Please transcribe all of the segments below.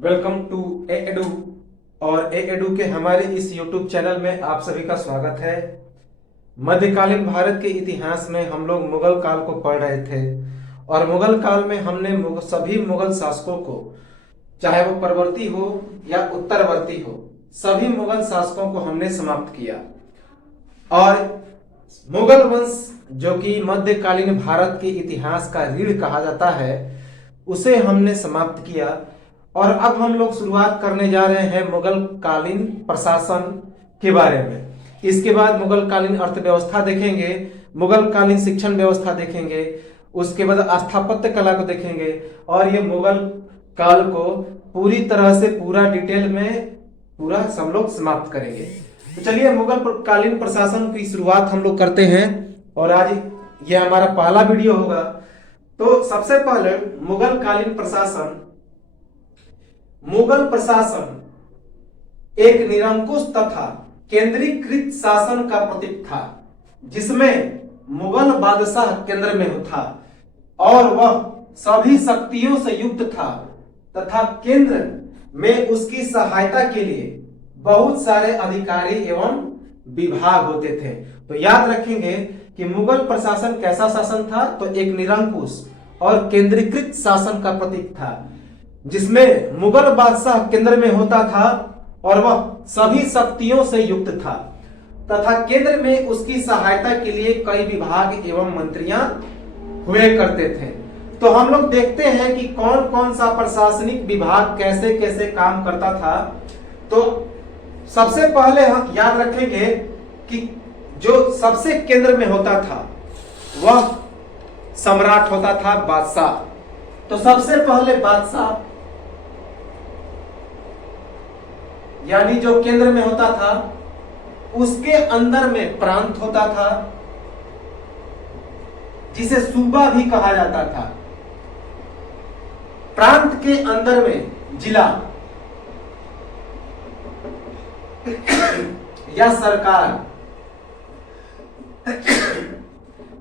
Welcome to A edu. और ए edu के हमारे इस यूट्यूब चैनल में आप सभी का स्वागत है। मध्यकालीन भारत के इतिहास में हम लोग मुगल काल को पढ़ रहे थे और मुगल काल में हमने सभी मुगल शासकों को, चाहे वो परवर्ती हो या उत्तरवर्ती हो, सभी मुगल शासकों को हमने समाप्त किया। और मुगल वंश जो कि मध्यकालीन भारत के इतिहास का रीढ़ कहा जाता है, उसे हमने समाप्त किया। और अब हम लोग शुरुआत करने जा रहे हैं मुगल कालीन प्रशासन के बारे में। इसके बाद मुगल कालीन अर्थव्यवस्था देखेंगे, मुगल कालीन शिक्षण व्यवस्था देखेंगे, उसके बाद स्थापत्य कला को देखेंगे और ये मुगल काल को पूरी तरह से पूरा डिटेल में पूरा हम लोग समाप्त करेंगे। तो चलिए मुगल कालीन प्रशासन की शुरुआत हम लोग करते हैं और आज ये हमारा पहला वीडियो होगा। तो सबसे पहले मुगल कालीन प्रशासन। मुगल प्रशासन एक निरंकुश तथा केंद्रीकृत शासन का प्रतीक था, जिसमें मुगल बादशाह केंद्र में था और वह सभी शक्तियों से युक्त था तथा केंद्र में उसकी सहायता के लिए बहुत सारे अधिकारी एवं विभाग होते थे। तो याद रखेंगे कि मुगल प्रशासन कैसा शासन था, तो एक निरंकुश और केंद्रीकृत शासन का प्रतीक था, जिसमें मुगल बादशाह केंद्र में होता था और वह सभी शक्तियों से युक्त था तथा केंद्र में उसकी सहायता के लिए कई विभाग एवं मंत्रियां हुए करते थे। तो हम लोग देखते हैं कि कौन कौन सा प्रशासनिक विभाग कैसे कैसे काम करता था। तो सबसे पहले हम याद रखेंगे कि जो सबसे केंद्र में होता था वह सम्राट होता था, बादशाह। तो सबसे पहले बादशाह यानी जो केंद्र में होता था, उसके अंदर में प्रांत होता था जिसे सूबा भी कहा जाता था। प्रांत के अंदर में जिला या सरकार,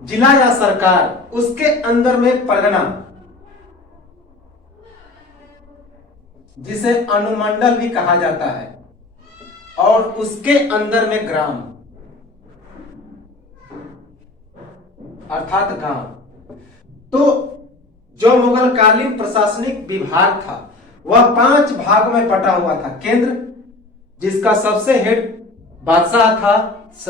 जिला या सरकार, उसके अंदर में परगना जिसे अनुमंडल भी कहा जाता है और उसके अंदर में ग्राम अर्थात गांव। तो जो मुगलकालीन प्रशासनिक विभाग था वह 5 भाग में बटा हुआ था। केंद्र जिसका सबसे हेड बादशाह था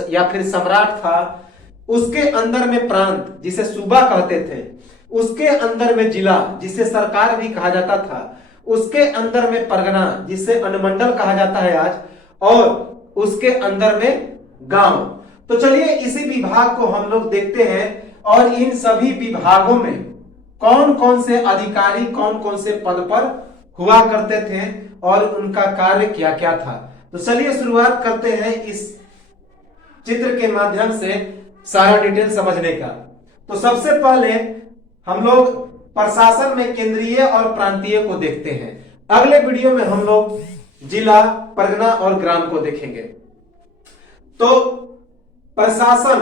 या फिर सम्राट था, उसके अंदर में प्रांत जिसे सूबा कहते थे, उसके अंदर में जिला जिसे सरकार भी कहा जाता था, उसके अंदर में परगना जिसे अनुमंडल कहा जाता है आज, और उसके अंदर में गांव। तो चलिए इसी विभाग को हम लोग देखते हैं और इन सभी विभागों में कौन कौन से अधिकारी कौन कौन से पद पर हुआ करते थे और उनका कार्य क्या क्या था। तो चलिए शुरुआत करते हैं इस चित्र के माध्यम से सारा डिटेल समझने का। तो सबसे पहले हम लोग प्रशासन में केंद्रीय और प्रांतीय को देखते हैं। अगले वीडियो में हम लोग जिला, परगना और ग्राम को देखेंगे। तो प्रशासन,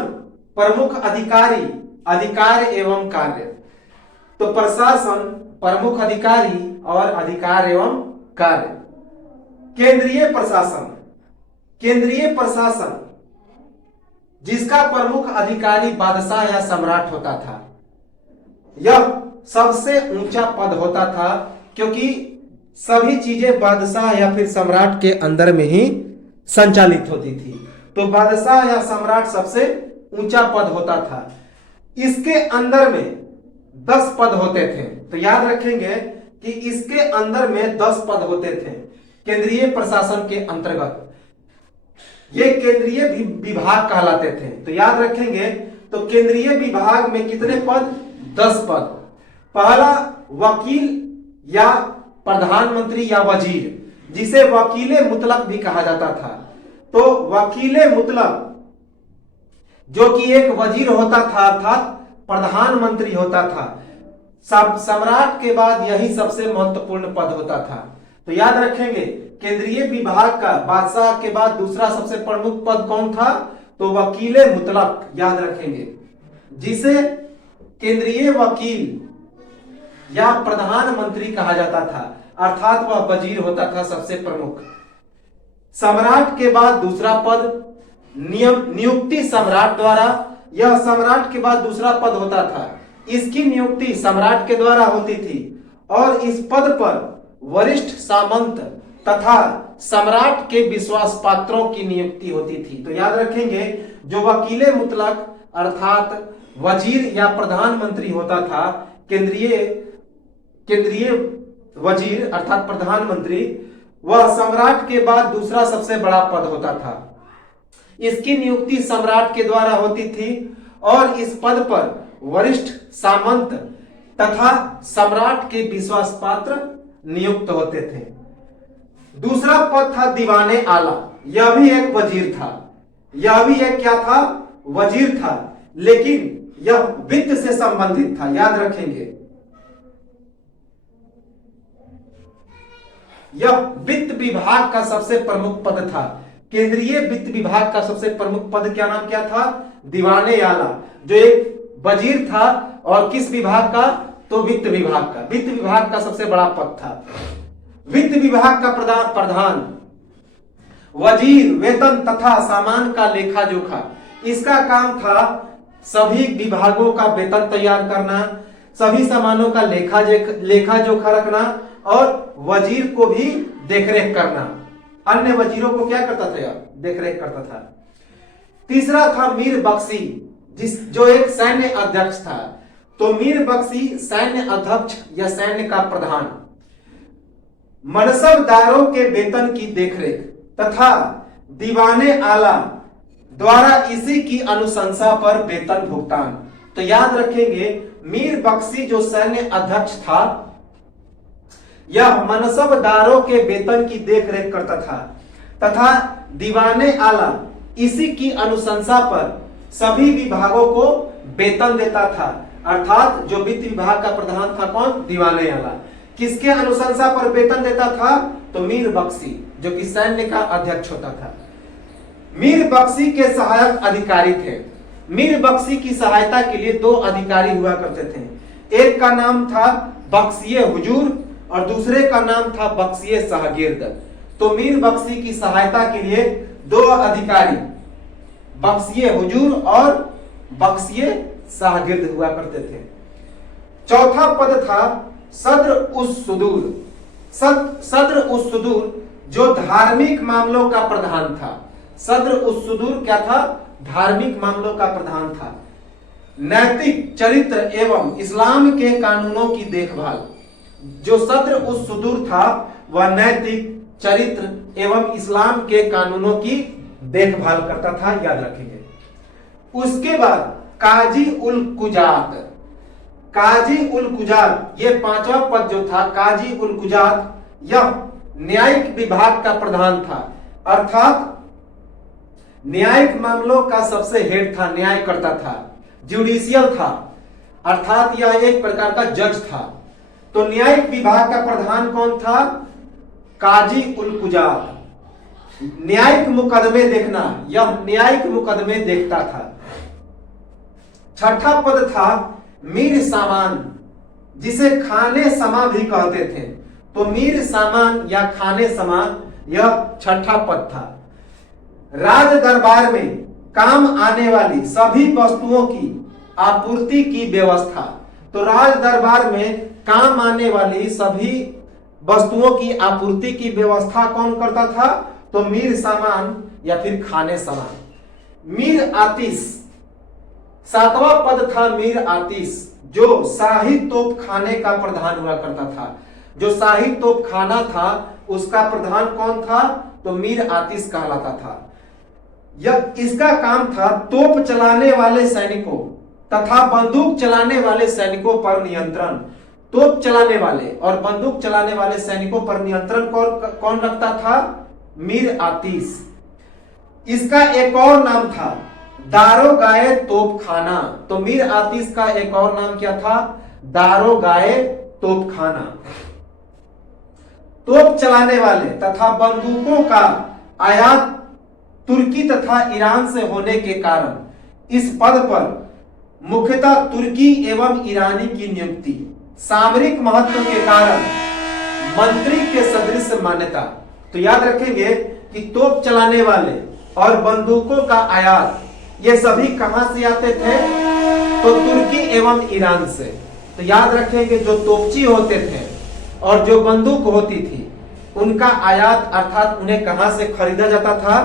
प्रमुख अधिकारी, अधिकार एवं कार्य। तो प्रशासन, प्रमुख अधिकारी और अधिकार एवं कार्य। केंद्रीय प्रशासन, केंद्रीय प्रशासन जिसका प्रमुख अधिकारी बादशाह या सम्राट होता था, यह सबसे ऊंचा पद होता था क्योंकि सभी चीजें बादशाह या फिर सम्राट के अंदर में ही संचालित होती थी। तो बादशाह या सम्राट सबसे ऊंचा पद होता था। इसके अंदर में 10 पद होते थे। तो याद रखेंगे कि इसके अंदर में 10 पद होते थे केंद्रीय प्रशासन के अंतर्गत। ये केंद्रीय विभाग कहलाते थे। तो याद रखेंगे, तो केंद्रीय विभाग में कितने पद? 10 पद। पहला वकील या प्रधानमंत्री या वजीर, जिसे वकीले मुतलक भी कहा जाता था। तो वकीले मुतलक जो कि एक वजीर होता था अर्थात प्रधानमंत्री होता था। सम्राट के बाद यही सबसे महत्वपूर्ण पद होता था। तो याद रखेंगे केंद्रीय विभाग का बादशाह के बाद दूसरा सबसे प्रमुख पद कौन था? तो वकीले मुतलक याद रखेंगे, जिसे केंद्रीय वकील या प्रधानमंत्री कहा जाता था। अर्थात वह वजीर होता था सबसे प्रमुख। सम्राट के बाद दूसरा पद नियुक्ति सम्राट द्वारा, यह सम्राट के बाद दूसरा पद होता था, इसकी नियुक्ति सम्राट के द्वारा होती थी और इस पद पर वरिष्ठ सामंत तथा सम्राट के विश्वास पात्रों की नियुक्ति होती थी। तो याद रखेंगे, जो वकीले मुतलक अर्थात वजीर या प्रधानमंत्री होता था, केंद्रीय वजीर अर्थात प्रधानमंत्री, वह सम्राट के बाद दूसरा सबसे बड़ा पद होता था। इसकी नियुक्ति सम्राट के द्वारा होती थी और इस पद पर वरिष्ठ सामंत तथा सम्राट के विश्वास पात्र नियुक्त होते थे। दूसरा पद था दीवाने आला, यह भी एक वजीर था, यह भी एक क्या था, वजीर था, लेकिन यह वित्त से संबंधित था। याद रखेंगे, यह वित्त विभाग का सबसे प्रमुख पद था। केंद्रीय वित्त विभाग का सबसे प्रमुख पद क्या नाम क्या था, दीवाने आला, जो एक वजीर था और किस विभाग का, तो वित्त विभाग का। वित्त विभाग का सबसे बड़ा पद था। वित्त विभाग का प्रधान वजीर वेतन तथा सामान का लेखा जोखा, इसका काम था सभी विभागों का वेतन तैयार करना, सभी सामानों का लेखा जोखा रखना और वजीर को भी देखरेख करना। अन्य वजीरों को क्या करता था, देखरेख करता था। तीसरा था मीर बख्शी, जो एक सैन्य अध्यक्ष था। तो मीर बख्शी सैन्य अध्यक्ष या सैन्य का प्रधान, मनसबदारों के वेतन की देखरेख तथा दीवाने आला द्वारा इसी की अनुशंसा पर वेतन भुगतान। तो याद रखेंगे, मीर बख्शी जो सैन्य अध्यक्ष था, यह मनसबदारों के वेतन की देखरेख करता था तथा दीवाने आला इसी की अनुशंसा पर सभी विभागों को वेतन देता था। अर्थात जो वित्त विभाग का प्रधान था कौन, दीवाने आला, किसके अनुशंसा पर वेतन देता था, तो मीर बख्शी, जो कि सैन्य का अध्यक्ष होता था। मीर बख्शी के सहायक अधिकारी थे। मीर बख्शी की सहायता के लिए दो अधिकारी हुआ करते थे। एक का नाम था बख्शिये हुजूर और दूसरे का नाम था बख्शिये शाहगिर्द। तो मीर बख्शी की सहायता के लिए दो अधिकारी बख्शिये हुजूर और बख्शिये शाहगिर्द हुआ करते थे। चौथा पद था सद्र उस सुदूर। सद्र उस सुदूर जो धार्मिक मामलों का प्रधान था। सद्र उस सुदूर क्या था, धार्मिक मामलों का प्रधान था। नैतिक चरित्र एवं इस्लाम के कानूनों की देखभाल। जो सद्र उस सुदूर था वह नैतिक चरित्र एवं इस्लाम के कानूनों की देखभाल करता था। याद रखेंगे। उसके बाद काजी उल कुजात। काजी उल कुजात, ये पांचवा पद जो था, काजी उल कुजात, यह न्यायिक विभाग का प्रधान था। अर्थात न्यायिक मामलों का सबसे हेड था, न्याय करता था, जुडिशियल था, अर्थात यह एक प्रकार का जज था। तो न्यायिक विभाग का प्रधान कौन था, काजी उल कुजात। न्यायिक मुकदमे देखना, यह न्यायिक मुकदमे देखता था। छठा पद था मीर सामान, जिसे खाने समा भी कहते थे। तो मीर सामान या खाने समा, यह छठा पद था। राज दरबार में काम आने वाली सभी वस्तुओं की आपूर्ति की व्यवस्था। तो राज दरबार में काम आने वाली सभी वस्तुओं की आपूर्ति की व्यवस्था कौन करता था, तो मीर सामान या फिर खाने सामान। मीर आतिश, सातवां पद था मीर आतिश, जो शाही तोप खाने का प्रधान हुआ करता था। जो शाही तोप खाना था उसका प्रधान कौन था, तो मीर आतिश कहलाता था। यह इसका काम था तोप चलाने वाले सैनिकों तथा बंदूक चलाने वाले सैनिकों पर नियंत्रण। तोप चलाने वाले और बंदूक चलाने वाले सैनिकों पर नियंत्रण कौन रखता था, मीर आतिश। इसका एक और नाम था दारोगाए तोप खाना। तो मीर आतिश का एक और नाम क्या था, दारोगाए तोप खाना। तोप चलाने वाले तथा बंदूकों का आयात तुर्की तथा ईरान से होने के कारण इस पद पर मुख्यतः तुर्की एवं ईरानी की नियुक्ति, सामरिक महत्व के कारण मंत्री के सदृश मान्यता। तो याद रखेंगे कि तोप चलाने वाले और बंदूकों का आयात ये सभी कहां से आते थे? तो तुर्की एवं ईरान से। तो याद रखेंगे जो तोपची होते थे और जो बंदूक होती थी उनका आयात अर्थात उन्हें कहां से खरीदा जाता था?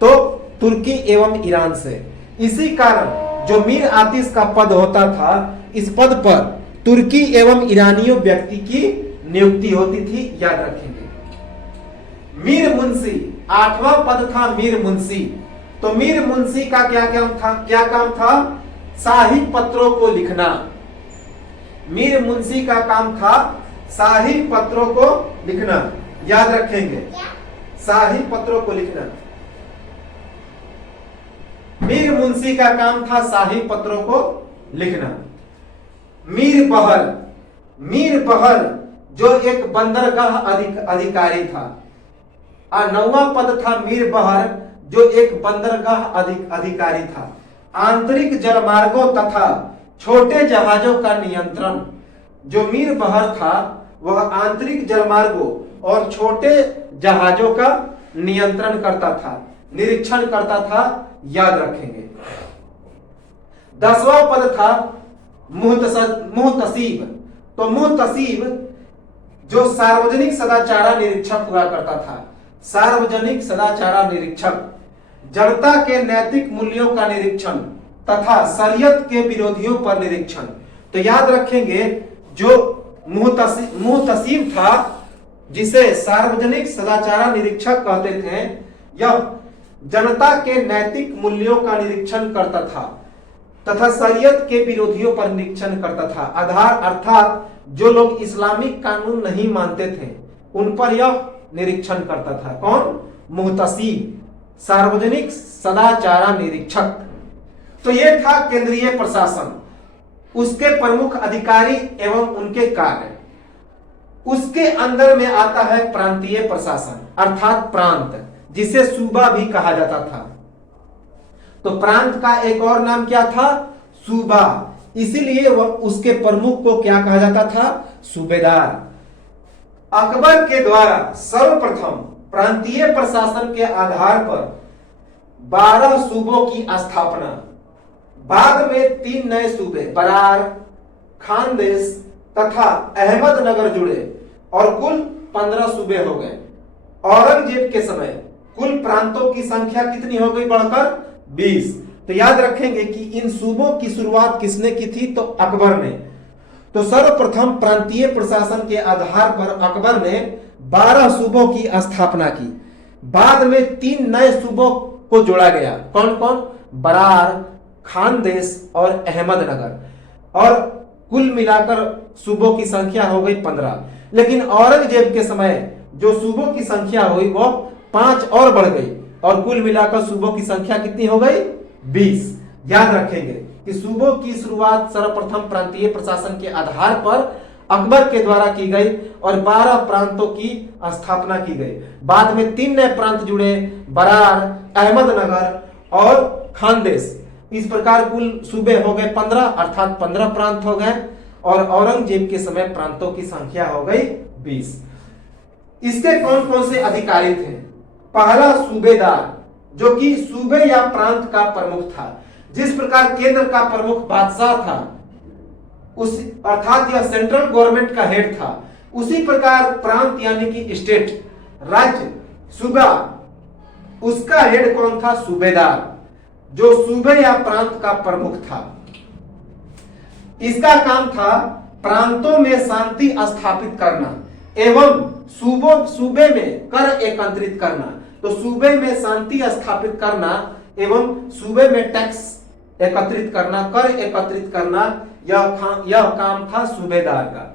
तो तुर्की एवं ईरान से। इसी कारण जो मीर आतिश का पद होता था, इस पद पर तुर्की एवं ईरानियों व्यक्ति की नियुक्ति होती थी। याद रखेंगे। मीर मुंशी, 8वां पद था मीर मुंशी। तो मीर मुंशी का क्या काम था? शाही पत्रों को लिखना। मीर मुंशी का काम था शाही पत्रों को लिखना। याद रखेंगे, शाही पत्रों को लिखना। मीर मुंशी का काम था शाही पत्रों को लिखना। मीर बहर जो एक बंदरगाह अधिकारी था। 9वां पद था मीर बहर जो एक बंदरगाह अधिकारी था। आंतरिक जलमार्गों तथा छोटे जहाजों का नियंत्रण। जो मीर बहर था वह आंतरिक जलमार्गों और छोटे जहाजों का नियंत्रण करता था, निरीक्षण करता था। याद रखेंगे। 10वां पद था मुहतसीब। तो मुहतसीब जो सार्वजनिक सदाचारा निरीक्षक हुआ करता था। सार्वजनिक सदाचारा निरीक्षक जनता के नैतिक मूल्यों का निरीक्षण तथा शरीयत के विरोधियों पर निरीक्षण। तो याद रखेंगे जो मुहतसीब था, जिसे सार्वजनिक सदाचारा निरीक्षक कहते थे, यह जनता के नैतिक मूल्यों का निरीक्षण करता था तथा शरीयत के विरोधियों पर निरीक्षण करता था। आधार अर्थात जो लोग इस्लामिक कानून नहीं मानते थे उन पर यह निरीक्षण करता था। कौन? मुहतसीब, सार्वजनिक सदाचारा निरीक्षक। तो यह था केंद्रीय प्रशासन, उसके प्रमुख अधिकारी एवं उनके कार्य। उसके अंदर में आता है प्रांतीय प्रशासन अर्थात प्रांत, जिसे सूबा भी कहा जाता था। तो प्रांत का एक और नाम क्या था? सूबा। इसीलिए वह उसके प्रमुख को क्या कहा जाता था? सूबेदार। अकबर के द्वारा सर्वप्रथम प्रांतीय प्रशासन के आधार पर 12 सूबों की स्थापना। बाद में 3 नए सूबे बरार, खानदेश तथा अहमदनगर जुड़े और कुल 15 सूबे हो गए। औरंगजेब के समय कुल प्रांतों की संख्या कितनी हो गई? बढ़कर 20। तो याद रखेंगे कि इन सूबों की शुरुआत किसने की थी? तो अकबर ने। तो सर्वप्रथम प्रांतीय प्रशासन के आधार पर अकबर ने 12 सूबों की स्थापना की। बाद में 3 नए सूबों को जोड़ा गया। कौन कौन? बरार, खानदेश और अहमदनगर। और कुल मिलाकर सूबों की संख्या हो गई 15। लेकिन औरंगजेब के समय जो सूबों की संख्या हुई वो 5 और बढ़ गई और कुल मिलाकर सूबों की संख्या कितनी हो गई? 20। याद रखेंगे कि सूबों की शुरुआत सर्वप्रथम प्रांतीय प्रशासन के आधार पर अकबर के द्वारा की गई और 12 प्रांतों की स्थापना की गई। बाद में 3 नए प्रांत जुड़े, बरार, अहमदनगर और खानदेश। इस प्रकार कुल सूबे हो गए 15 अर्थात 15 प्रांत हो गए और औरंगजेब के समय प्रांतों की संख्या हो गई 20। इसके कौन कौन से अधिकारी थे? पहला सूबेदार, जो कि सूबे या प्रांत का प्रमुख था। जिस प्रकार केंद्र का प्रमुख बादशाह था, उस अर्थात यह सेंट्रल गवर्नमेंट का हेड था, उसी प्रकार प्रांत यानी कि स्टेट, राज्य, सूबा, उसका हेड कौन था? सूबेदार, जो सूबे या प्रांत का प्रमुख था। इसका काम था प्रांतों में शांति स्थापित करना एवं सूबे में कर एकत्रित करना। तो सूबे में शांति स्थापित करना एवं सूबे में टैक्स एकत्रित करना, कर एकत्रित करना, यह काम था सूबेदार का।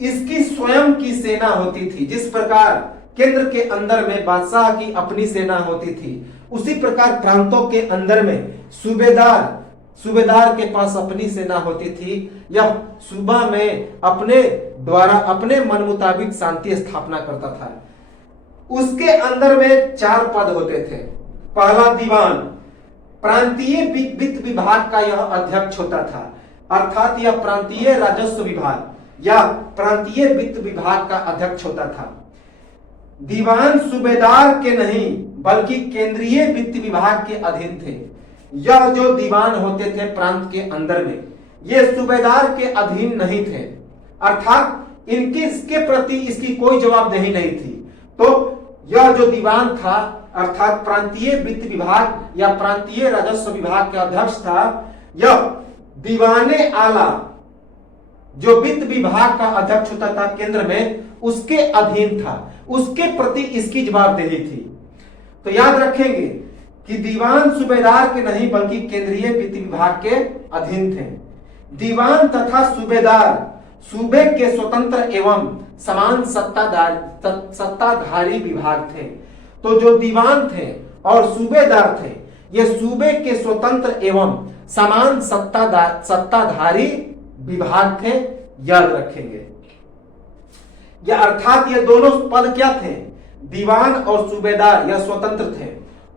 इसकी स्वयं की सेना होती थी। जिस प्रकार केंद्र के अंदर में बादशाह की अपनी सेना होती थी, उसी प्रकार प्रांतों के अंदर में सूबेदार के पास अपनी सेना होती थी। यह सूबा में अपने द्वारा अपने मन मुताबिक शांति स्थापना करता था। उसके अंदर में 4 पद होते थे। पहला दीवान, प्रांतीय वित्त विभाग का यह अध्यक्ष होता था, अर्थात यह प्रांतीय राजस्व विभाग या प्रांतीय वित्त विभाग का अध्यक्ष होता था। दीवान सूबेदार के नहीं बल्कि केंद्रीय वित्त विभाग के अधीन थे। यह जो दीवान होते थे प्रांत के अंदर में, ये सूबेदार के अधीन नहीं थे, अर्थात इसके प्रति इसकी कोई जवाबदेही नहीं थी। तो यह जो दीवान था अर्थात प्रांतीय वित्त विभाग या प्रांतीय राजस्व विभाग का अध्यक्ष था, यह दीवाने आला जो वित्त विभाग का अध्यक्ष होता था केंद्र में, उसके अधीन था, उसके प्रति इसकी जवाबदेही थी। तो याद रखेंगे कि दीवान सूबेदार के नहीं बल्कि केंद्रीय वित्त विभाग के अधीन थे। दीवान तथा सूबेदार सूबे के स्वतंत्र एवं समान सत्ताधारी विभाग थे। तो जो दीवान थे और सूबेदार थे, ये सूबे के स्वतंत्र एवं समान सत्ताधारी विभाग थे, याद रखेंगे। या अर्थात ये दोनों पद क्या थे, दीवान और सूबेदार, यह स्वतंत्र थे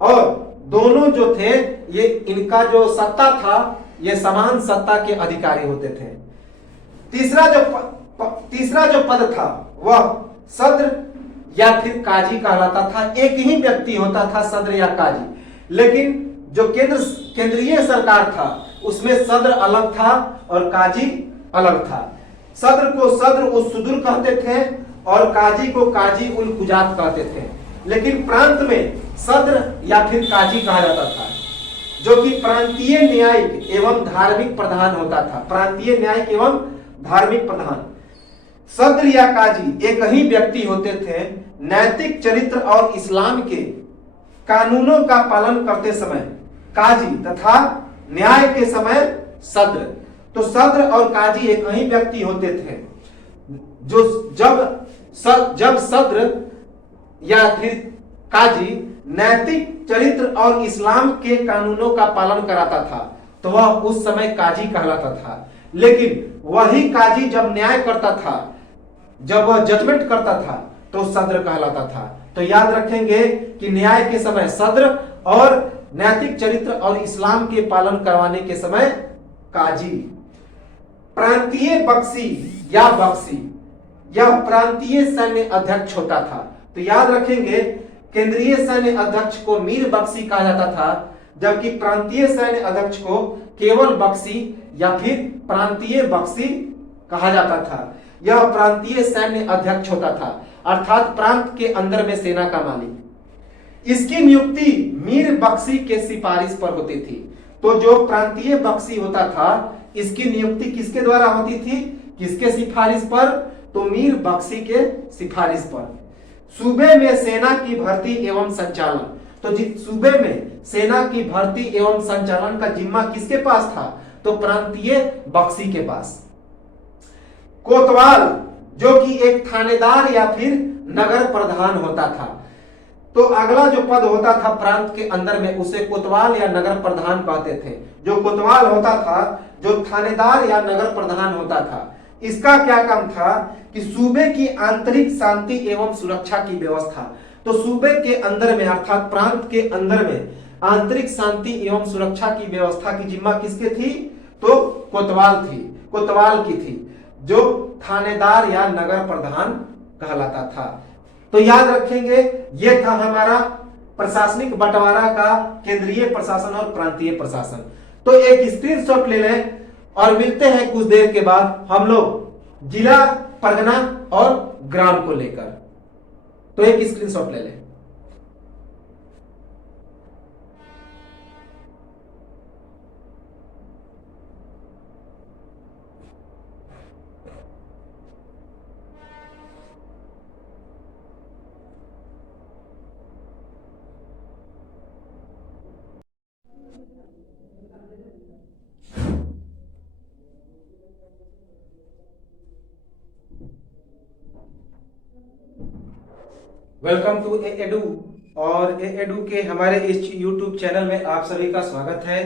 और दोनों जो थे ये इनका जो सत्ता था ये समान सत्ता के अधिकारी होते थे। तीसरा जो पद था वह सद्र या फिर काजी कहलाता था। एक ही व्यक्ति होता था सद्र या काजी, लेकिन जो केंद्रीय सरकार था उसमें सद्र अलग था और काजी अलग था। सद्र को सद्र उस सुदूर कहते थे और काजी को काजी उल कुजात कहते थे। लेकिन प्रांत में सद्र या फिर काजी कहा जाता था, जो कि प्रांतीय न्यायिक एवं धार्मिक प्रधान होता था। प्रांतीय न्यायिक एवं धार्मिक प्रधान सद्र या काजी एक ही व्यक्ति होते थे। नैतिक चरित्र और इस्लाम के कानूनों का पालन करते समय काजी तथा न्याय के समय सद्र। तो सद्र और काजी एक ही व्यक्ति होते थे। जो जब सद्र या फिर काजी नैतिक चरित्र और इस्लाम के कानूनों का पालन कराता था तो वह उस समय काजी कहलाता था। लेकिन वही काजी जब न्याय करता था, जब वह जजमेंट करता था तो सद्र कहलाता था। तो याद रखेंगे कि न्याय के समय सद्र और नैतिक चरित्र और इस्लाम के पालन करवाने के समय काजी। प्रांतीय बख्शी या बख्शी यह प्रांतीय सैन्य अध्यक्ष होता था। तो याद रखेंगे केंद्रीय सैन्य अध्यक्ष को मीर बख्शी कहा जाता था, जबकि प्रांतीय सैन्य अध्यक्ष को केवल बख्शी या फिर प्रांतीय बख्शी कहा जाता था। यह प्रांतीय सैन्य अध्यक्ष होता था, अर्थात प्रांत के अंदर में सेना का मालिक। इसकी नियुक्ति मीर बख्शी के सिफारिश पर होती थी। तो जो प्रांतीय बख्शी होता था इसकी नियुक्ति किसके द्वारा होती थी, किसके सिफारिश पर, तो मीर बख्शी के सिफारिश पर। सूबे में सेना की भर्ती एवं संचालन, तो जिस सूबे में सेना की भर्ती एवं संचालन का जिम्मा किसके पास था, तो प्रांतीय बख्शी के पास। कोतवाल जो कि एक थानेदार या फिर नगर प्रधान होता था। तो अगला जो पद होता था प्रांत के अंदर में उसे कोतवाल या नगर प्रधान कहते थे। जो कोतवाल होता था, जो थानेदार या नगर प्रधान होता था, इसका क्या काम था कि सूबे की आंतरिक शांति एवं सुरक्षा की व्यवस्था। तो सूबे के अंदर में अर्थात प्रांत के अंदर में आंतरिक शांति एवं सुरक्षा की व्यवस्था की जिम्मा किसके थी, तो कोतवाल की थी, जो थानेदार या नगर प्रधान कहलाता था। तो याद रखेंगे यह था हमारा प्रशासनिक बंटवारा का केंद्रीय प्रशासन और प्रांतीय प्रशासन। तो एक स्क्रीनशॉट ले लें और मिलते हैं कुछ देर के बाद हम लोग जिला, परगना और ग्राम को लेकर। तो एक स्क्रीनशॉट ले लें। वेलकम टू एडू और एडू के हमारे इस यूट्यूब चैनल में आप सभी का स्वागत है।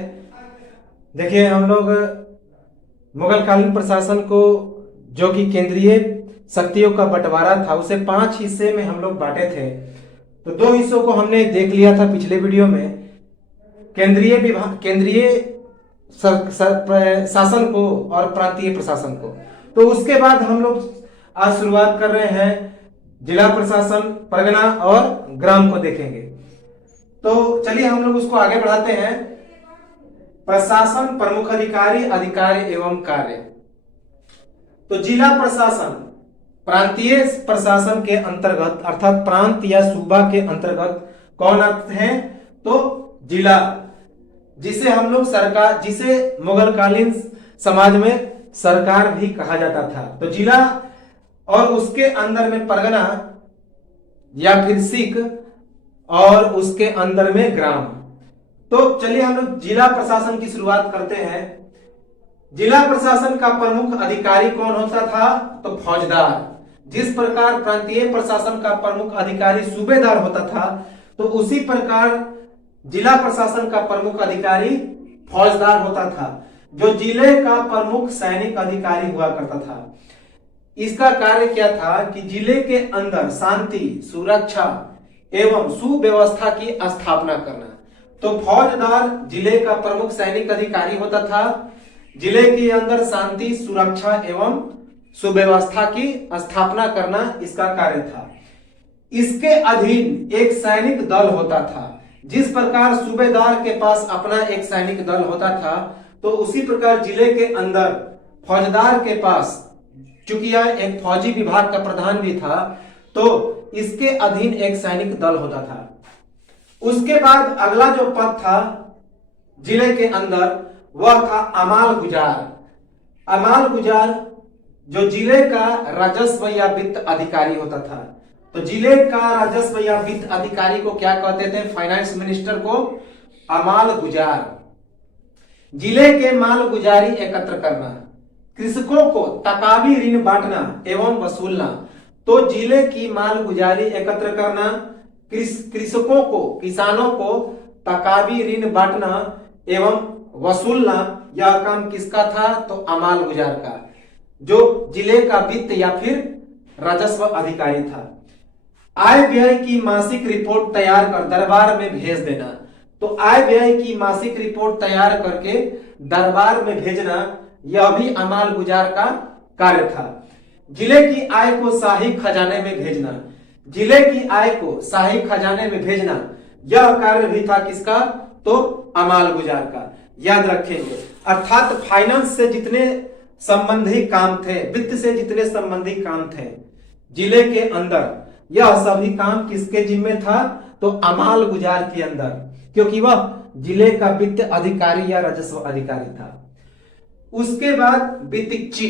देखिए हम लोग मुगलकालीन प्रशासन को जो कि केंद्रीय शक्तियों का बंटवारा था उसे 5 हिस्से में हम लोग बांटे थे। तो 2 हिस्सों को हमने देख लिया था पिछले वीडियो में, केंद्रीय शासन को और प्रांतीय प्रशासन को। तो उसके बाद हम लोग आज शुरुआत कर रहे हैं जिला प्रशासन, परगना और ग्राम को देखेंगे। तो चलिए हम लोग उसको आगे बढ़ाते हैं। प्रशासन, प्रमुख अधिकारी, अधिकारी एवं कार्य। तो जिला प्रशासन प्रांतीय प्रशासन के अंतर्गत अर्थात प्रांत या सूबा के अंतर्गत कौन आते हैं? तो जिला, जिसे हम लोग सरकार, जिसे मुगलकालीन समाज में सरकार भी कहा जाता था। तो जिला और उसके अंदर में परगना या फिर सिख और उसके अंदर में ग्राम। तो चलिए हम लोग जिला प्रशासन की शुरुआत करते हैं। जिला प्रशासन का प्रमुख अधिकारी कौन होता था? तो फौजदार। जिस प्रकार प्रांतीय प्रशासन का प्रमुख अधिकारी सूबेदार होता था, तो उसी प्रकार जिला प्रशासन का प्रमुख अधिकारी फौजदार होता था, जो जिले का प्रमुख सैनिक अधिकारी हुआ करता था। इसका कार्य क्या था कि जिले के अंदर शांति, सुरक्षा एवं सुव्यवस्था की स्थापना करना। तो फौजदार जिले का प्रमुख सैनिक अधिकारी होता था। जिले के अंदर शांति, सुरक्षा एवं सुव्यवस्था की स्थापना करना इसका कार्य था। इसके अधीन एक सैनिक दल होता था। जिस प्रकार सूबेदार के पास अपना एक सैनिक दल होता था, तो उसी प्रकार जिले के अंदर फौजदार के पास, चूंकि यह एक फौजी विभाग का प्रधान भी था, तो इसके अधीन एक सैनिक दल होता था। उसके बाद अगला जो पद था जिले के अंदर, वह था अमाल गुजार। अमाल गुजार जो जिले का राजस्व या वित्त अधिकारी होता था। तो जिले का राजस्व या वित्त अधिकारी को क्या कहते थे? फाइनेंस मिनिस्टर को अमाल गुजार। जिले के माल गुजारी एकत्र करना, कृषकों को तकावी ऋण बांटना एवं वसूलना। तो जिले की माल गुजारी एकत्र करना, कृषकों को, किसानों को तकावी ऋण बांटना एवं वसूलना, यह काम किसका था? तो अमाल गुजार का, जो जिले का वित्त या फिर राजस्व अधिकारी था। आय व्यय की मासिक रिपोर्ट तैयार कर दरबार में भेज देना। तो आय व्यय की मासिक रिपोर्ट तैयार करके दरबार में भेजना, यह भी अमाल गुजार का कार्य था। जिले की आय को शाही खजाने में भेजना, जिले की आय को शाही खजाने में भेजना, यह कार्य भी था किसका? तो अमाल गुजार का। याद रखेंगे, अर्थात फाइनेंस से जितने संबंधी काम थे, वित्त से जितने संबंधी काम थे जिले के अंदर, यह सभी काम किसके जिम्मे था? तो अमाल गुजार के अंदर, क्योंकि वह जिले का वित्त अधिकारी या राजस्व अधिकारी था। उसके बाद बितिक्ची।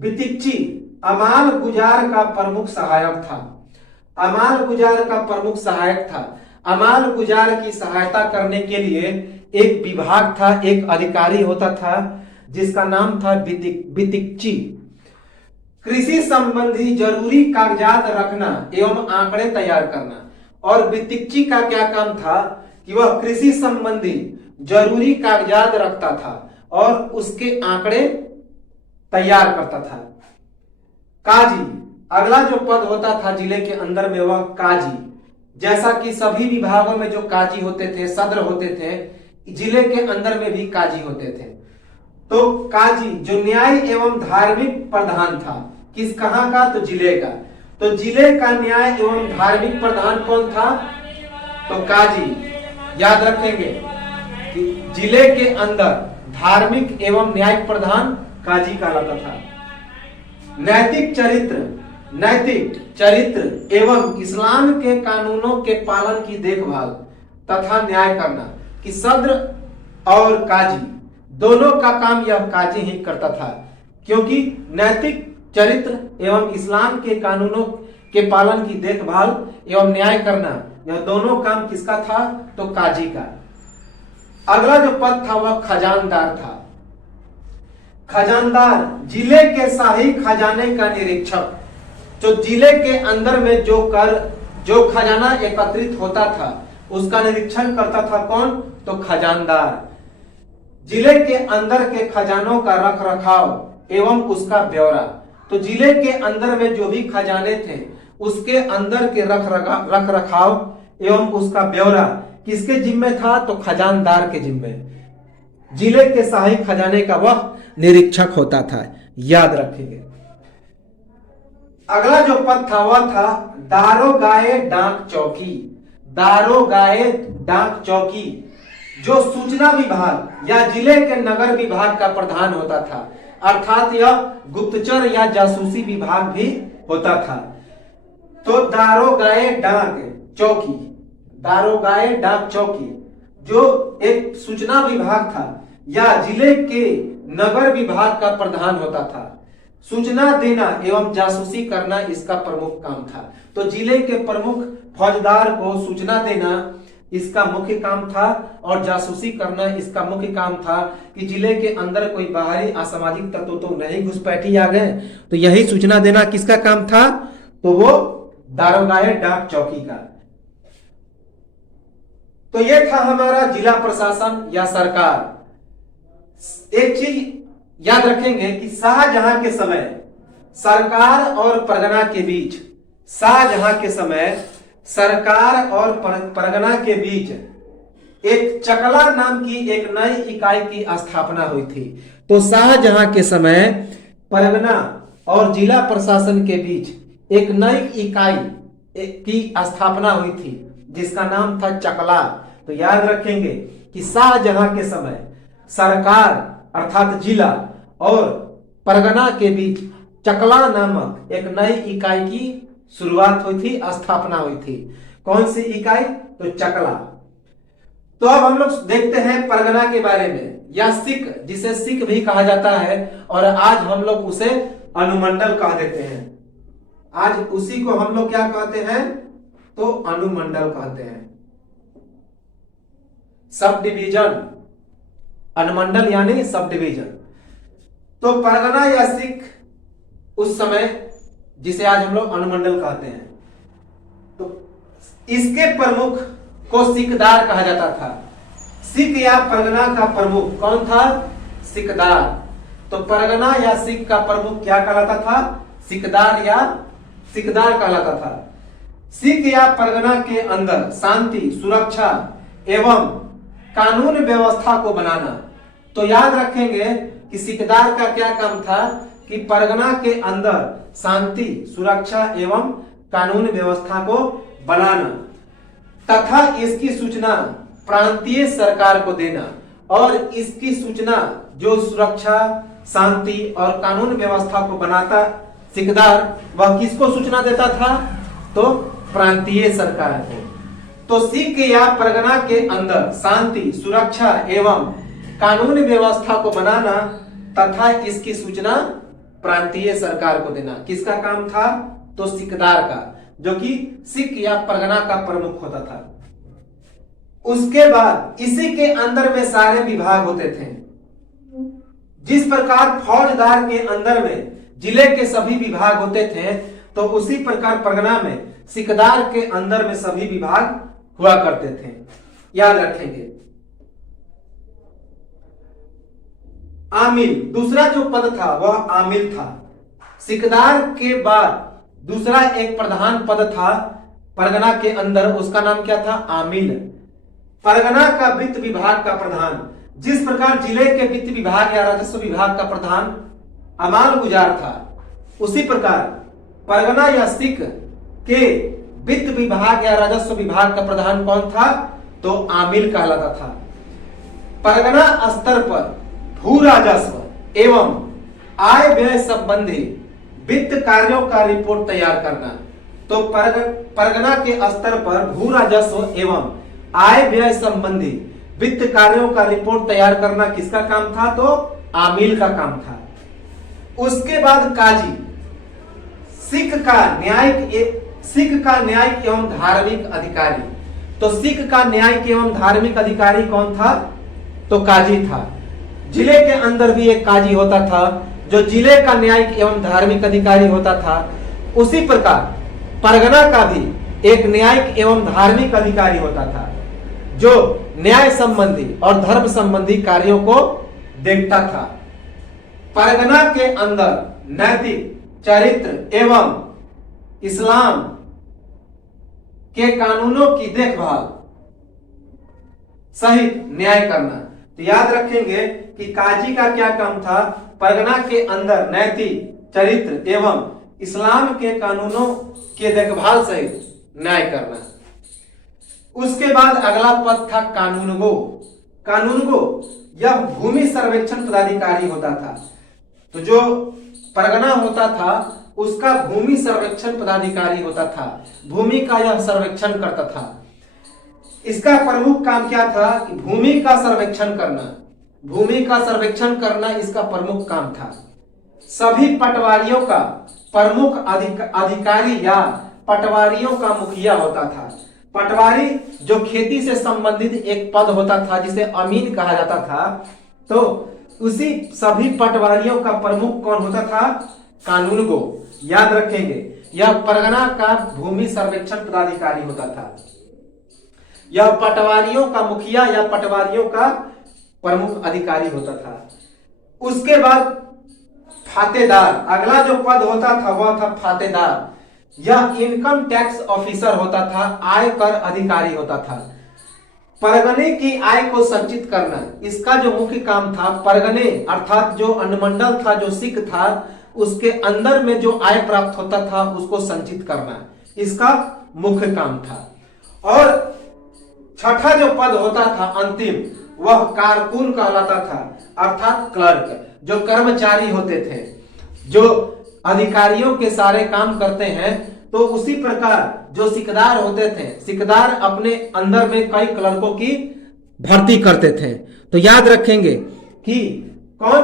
बितिक्ची अमाल गुजार का प्रमुख सहायक था। अमाल गुजार का प्रमुख सहायक था। अमाल गुजार की सहायता करने के लिए एक विभाग था, एक अधिकारी होता था, जिसका नाम था बितिक्ची। कृषि संबंधी जरूरी कागजात रखना एवं आंकड़े तैयार करना। और बितिक्ची का क्या काम था कि वह कृषि संबंधी जरूरी कागजात रखता था और उसके आंकड़े तैयार करता था। काजी, अगला जो पद होता था जिले के अंदर में, वह काजी। जैसा कि सभी विभागों में जो काजी होते थे, सद्र होते थे, जिले के अंदर में भी काजी होते थे। तो काजी जो न्याय एवं धार्मिक प्रधान था, किस कहां का? तो जिले का। तो जिले का न्याय एवं धार्मिक प्रधान कौन था? तो काजी। याद रखेंगे कि जिले के अंदर धार्मिक एवं न्यायिक प्रधान काजी कहलाता था। नैतिक चरित्र, नैतिक चरित्र एवं इस्लाम के कानूनों के पालन की देखभाल तथा न्याय करना, कि सद्र और काजी दोनों का काम यह काजी ही करता था, क्योंकि नैतिक चरित्र एवं इस्लाम के कानूनों के पालन की देखभाल एवं न्याय करना, यह दोनों काम किसका था? तो काजी का। अगला जो पद था वह खजानदार था। खजानदार जिले के शाही खजाने का निरीक्षक। जो जिले के अंदर में जो खजाना एकत्रित होता था, उसका निरीक्षण करता था कौन? तो खजानदार। जिले के अंदर के खजानों का रख रखाव एवं उसका ब्यौरा। तो जिले के अंदर में जो भी खजाने थे, उसके अंदर के रख रखाव एवं उसका ब्यौरा किसके जिम्मे था? तो खजानदार के जिम्मे। जिले के शाही खजाने का वह निरीक्षक होता था। याद रखेंगे। अगला जो पद था वह था दारोगाए डाक चौकी। दारोगाए डाक चौकी जो सूचना विभाग या जिले के नगर विभाग का प्रधान होता था, अर्थात यह गुप्तचर या जासूसी विभाग भी होता था। तो दारोगाए डाक चौकी, दारोगाए डाक चौकी जो एक सूचना विभाग था या जिले के नगर विभाग का प्रधान होता था। सूचना देना एवं जासूसी करना इसका प्रमुख काम था। तो जिले के प्रमुख फौजदार को सूचना देना इसका मुख्य काम था और जासूसी करना इसका मुख्य काम था कि जिले के अंदर कोई बाहरी असामाजिक तत्व तो नहीं घुसपैठी आ गए। तो यही सूचना देना किसका काम था? तो वो दारोगाए डाक चौकी का। तो ये था हमारा जिला प्रशासन या सरकार। एक चीज याद रखेंगे कि शाहजहां के समय सरकार और परगना के बीच, शाहजहां के समय सरकार और परगना के बीच एक चकला नाम की एक नई इकाई की स्थापना हुई थी। तो शाहजहां के समय परगना और जिला प्रशासन के बीच एक नई इकाई की स्थापना हुई थी जिसका नाम था चकला। तो याद रखेंगे कि शाहजहां के समय सरकार अर्थात जिला और परगना के बीच चकला नामक एक नई इकाई की शुरुआत हुई थी, स्थापना हुई थी। कौन सी इकाई? तो चकला। तो अब हम लोग देखते हैं परगना के बारे में, या सिक, जिसे सिक भी कहा जाता है और आज हम लोग उसे अनुमंडल कह देते हैं। आज उसी को हम लोग क्या कहते हैं? तो अनुमंडल कहते हैं। सब डिवीजन, अनुमंडल यानी सब डिवीजन। तो परगना या सिक उस समय जिसे आज हम लोग अनुमंडल कहते हैं, तो इसके प्रमुख को सिकदार कहा जाता था। सिक या परगना का प्रमुख कौन था? सिकदार। तो परगना या सिक का प्रमुख क्या कहलाता था? सिकदार या सिकदार कहलाता था। सिक या परगना के अंदर शांति, सुरक्षा एवं कानून व्यवस्था को बनाना। तो याद रखेंगे कि सिकदार का क्या काम था कि परगना के अंदर शांति, सुरक्षा एवं कानून व्यवस्था को बनाना तथा इसकी सूचना प्रांतीय सरकार को देना। और इसकी सूचना जो सुरक्षा, शांति और कानून व्यवस्था को बनाता सिकदार, वह किसको सूचना देता था? तो प्रांतीय सरकार को। तो सिक या परगना के अंदर शांति, सुरक्षा एवं कानून व्यवस्था को बनाना तथा इसकी सूचना प्रांतीय सरकार को देना किसका काम था? तो सिकदार का, जो कि सिक या परगना का प्रमुख होता था। उसके बाद इसी के अंदर में सारे विभाग होते थे। जिस प्रकार फौजदार के अंदर में जिले के सभी विभाग होते थे, तो उसी प्रकार परगना में सिकदार के अंदर में सभी विभाग हुआ करते थे। याद रखेंगे। आमिल, दूसरा जो पद था वह आमिल था। सिकदार के बाद दूसरा एक प्रधान पद था परगना के अंदर, उसका नाम क्या था? आमिल। परगना का वित्त विभाग का प्रधान, जिस प्रकार जिले के वित्त विभाग या राजस्व विभाग का प्रधान अमाल गुजार था, उसी प्रकार परगना या सिक के वित्त विभाग या राजस्व विभाग का प्रधान कौन था? तो आमिल कहलाता था। परगना स्तर पर भू राजस्व एवं आय व्यय संबंधी वित्त कार्यों का रिपोर्ट तैयार करना। तो परगना के स्तर पर भू राजस्व एवं आय व्यय संबंधी वित्त कार्यों का रिपोर्ट तैयार करना किसका काम था? तो आमिल का काम था। उसके बाद काजी, सिख का न्यायिक एवं धार्मिक अधिकारी। तो सिख का न्यायिक एवं धार्मिक अधिकारी कौन था? तो काजी था। जिले के अंदर भी एक काजी होता था जो जिले का न्यायिक एवं धार्मिक अधिकारी होता था। उसी प्रकार परगना का भी एक न्यायिक एवं धार्मिक अधिकारी होता था जो न्याय संबंधी और धर्म संबंधी कार्यों को देखता था। परगना के अंदर नैतिक, चरित्र एवं इस्लाम के कानूनों की देखभाल सहित न्याय करना। तो याद रखेंगे कि काजी का क्या काम था? परगना के अंदर नैतिक, चरित्र एवं इस्लाम के कानूनों के देखभाल सहित न्याय करना। उसके बाद अगला पद था कानूनगो। कानूनगो यह भूमि सर्वेक्षण पदाधिकारी होता था। तो जो परगना होता था उसका भूमि सर्वेक्षण पदाधिकारी होता था, भूमि का यह सर्वेक्षण करता था। इसका प्रमुख काम क्या था कि भूमि का सर्वेक्षण करना, भूमि का सर्वेक्षण करना इसका प्रमुख काम था। सभी पटवारियों का प्रमुख अधिकारी या पटवारियों का मुखिया होता था। पटवारी जो खेती से संबंधित एक पद होता था जिसे अमीन कहा जाता था, तो उसी सभी पटवारियों का प्रमुख कौन होता था? कानूनगो। याद रखेंगे, यह परगना का भूमि सर्वेक्षण पदाधिकारी होता था। यह पटवारियों का मुखिया या पटवारियों का प्रमुख अधिकारी होता था। उसके बाद फातेदार, अगला जो पद होता था वह था फातेदार। यह इनकम टैक्स ऑफिसर होता था, आयकर अधिकारी होता था। परगने की आय को संचित करना इसका जो मुख्य काम था। परगने अर्थात जो अनुमंडल था, जो सिख था, उसके अंदर में जो आय प्राप्त होता था उसको संचित करना इसका मुख्य काम था। और छठा जो पद होता था अंतिम, वह कारकुन कहलाता था, अर्थात क्लर्क, जो कर्मचारी होते थे, जो अधिकारियों के सारे काम करते हैं। तो उसी प्रकार जो सिकदार होते थे, सिकदार अपने अंदर में कई क्लर्कों की भर्ती करते थे। तो याद रखेंगे कि कौन?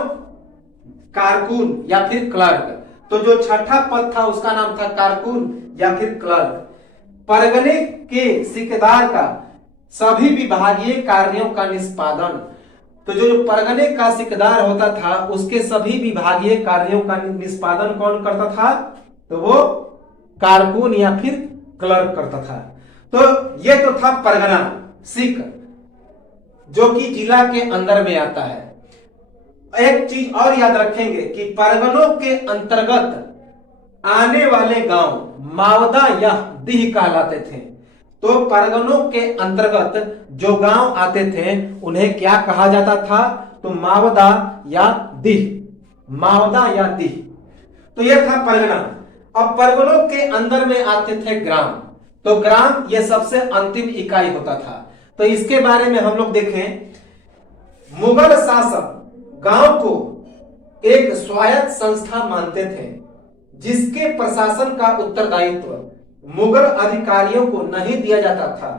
कारकुन या फिर क्लर्क। तो जो छठा पद था उसका नाम था कारकुन या फिर क्लर्क। परगने के सिकदार का सभी विभागीय कार्यों का निष्पादन, तो जो परगने का सिकदार होता था उसके सभी विभागीय कार्यों का निष्पादन कौन करता था? तो वो कारकुन या फिर क्लर्क करता था। तो ये तो था परगना, सिख, जो कि जिला के अंदर में आता है। एक चीज और याद रखेंगे कि परगनों के अंतर्गत आने वाले गांव मावदा या दीह कहलाते थे। तो परगनों के अंतर्गत जो गांव आते थे उन्हें क्या कहा जाता था? तो मावदा या दीह, मावदा या दीह। तो यह था परगना। अब परगनों के अंदर में आते थे ग्राम। तो ग्राम यह सबसे अंतिम इकाई होता था। तो इसके बारे में हम लोग देखें, मुगल शासक गांव को एक स्वायत्त संस्था मानते थे जिसके प्रशासन का उत्तरदायित्व मुगल अधिकारियों को नहीं दिया जाता था,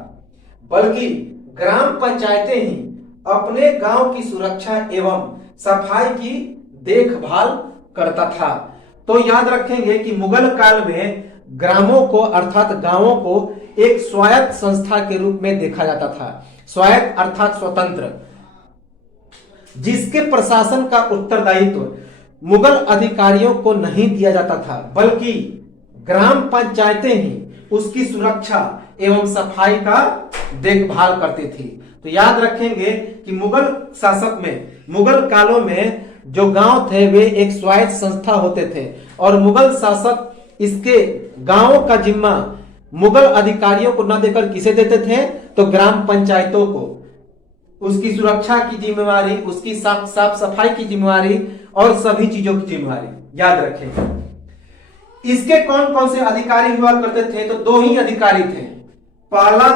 बल्कि ग्राम पंचायतें ही अपने गांव की सुरक्षा एवं सफाई की देखभाल करता था। तो याद रखेंगे कि मुगल काल में ग्रामों को अर्थात गांवों को एक स्वायत्त संस्था के रूप में देखा जाता था। स्वायत्त अर्थात स्वतंत्र, जिसके प्रशासन का उत्तरदायित्व मुगल अधिकारियों को नहीं दिया जाता था, बल्कि ग्राम पंचायतें ही उसकी सुरक्षा एवं सफाई का देखभाल करती थी। तो याद रखेंगे कि मुगल शासक में, मुगल कालों में जो गांव थे वे एक स्वायत्त संस्था होते थे और मुगल शासक इसके गांवों का जिम्मा मुगल अधिकारियों को न देकर किसे देते थे? तो ग्राम पंचायतों को, उसकी सुरक्षा की जिम्मेवारी, उसकी साफ सफाई की जिम्मेवारी और सभी चीजों की जिम्मेवारी। याद रखें। इसके कौन कौन से अधिकारी हुआ करते थे? तो दो ही अधिकारी थे। पहला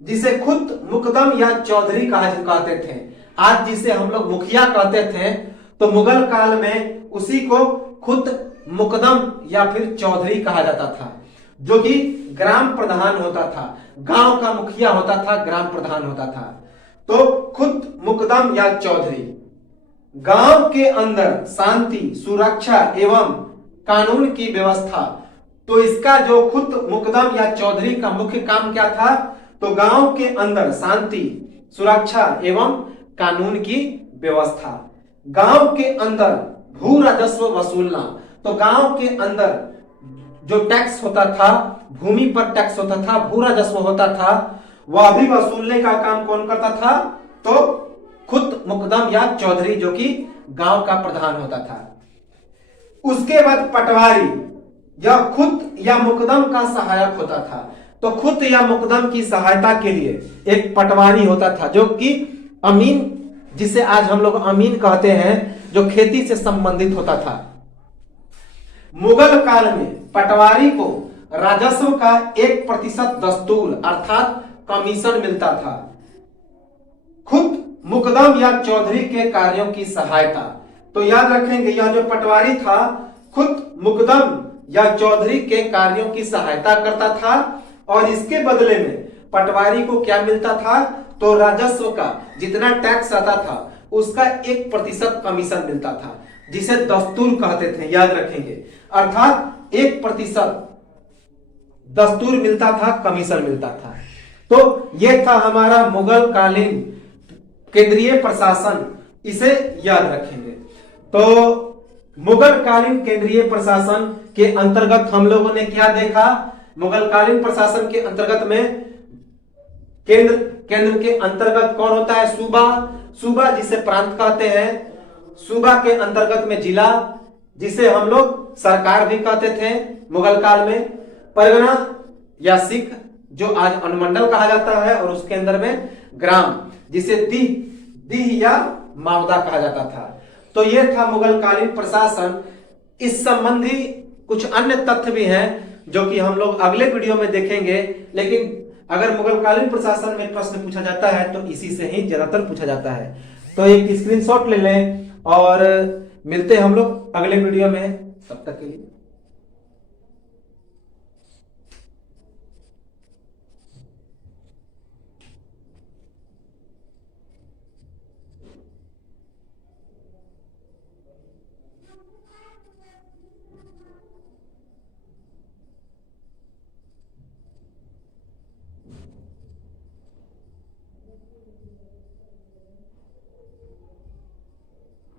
जिसे खुद मुकदम या चौधरी कहते थे, आज जिसे हम लोग मुखिया कहते थे, तो मुगल काल में उसी को खुद मुकदम या फिर चौधरी कहा जाता था, जो कि ग्राम प्रधान होता था। गांव का मुखिया होता था, ग्राम प्रधान होता था। तो खुद मुकदम या चौधरी गांव के अंदर शांति, सुरक्षा एवं कानून की व्यवस्था। तो इसका जो खुद मुकदम या चौधरी का मुख्य काम क्या था? तो गांव के अंदर शांति, सुरक्षा एवं कानून की व्यवस्था। गांव के अंदर भू राजस्व वसूलना। तो गांव के अंदर जो टैक्स होता था, भूमि पर टैक्स होता था, भू राजस्व होता था, वह भी वसूलने का काम कौन करता था? तो खुद मुकदम या चौधरी, जो कि गांव का प्रधान होता था। उसके बाद पटवारी, यह खुद या मुकदम का सहायक होता था। तो खुद या मुकदम की सहायता के लिए एक पटवारी होता था, जो कि अमीन, जिसे आज हम लोग अमीन कहते हैं, जो खेती से संबंधित होता था। मुगल काल में पटवारी को राजस्व का 1% दस्तूर अर्थात कमीशन मिलता था। खुद मुकदम या चौधरी के कार्यों की सहायता, तो याद रखेंगे यह जो पटवारी था खुद मुकदम या चौधरी के कार्यों की सहायता करता था और इसके बदले में पटवारी को क्या मिलता था, तो राजस्व का जितना टैक्स आता था उसका 1% कमीशन मिलता था जिसे दस्तूर कहते थे, याद रखेंगे। अर्थात 1% दस्तूर मिलता था, कमीशन मिलता था। तो यह था हमारा मुगल कालीन केंद्रीय प्रशासन, इसे याद रखेंगे। तो मुगल कालीन केंद्रीय प्रशासन के अंतर्गत हम लोगों ने क्या देखा, मुगल कालीन प्रशासन के अंतर्गत में केंद्र के अंतर्गत कौन होता है, सूबा जिसे प्रांत कहते हैं, सूबा के अंतर्गत में जिला जिसे हम लोग सरकार भी कहते थे मुगल काल में, परगना या सिख जो आज अनुमंडल कहा जाता है और उसके अंदर में ग्राम जिसे दीह या मावदा कहा जाता था। तो यह था मुगल कालीन प्रशासन। इस संबंधी कुछ अन्य तथ्य भी हैं जो कि हम लोग अगले वीडियो में देखेंगे, लेकिन अगर मुगल कालीन प्रशासन में प्रश्न पूछा जाता है तो इसी से ही ज्यादातर पूछा जाता है। तो एक स्क्रीनशॉट ले लें और मिलते हैं हम लोग अगले वीडियो में, तब तक के लिए।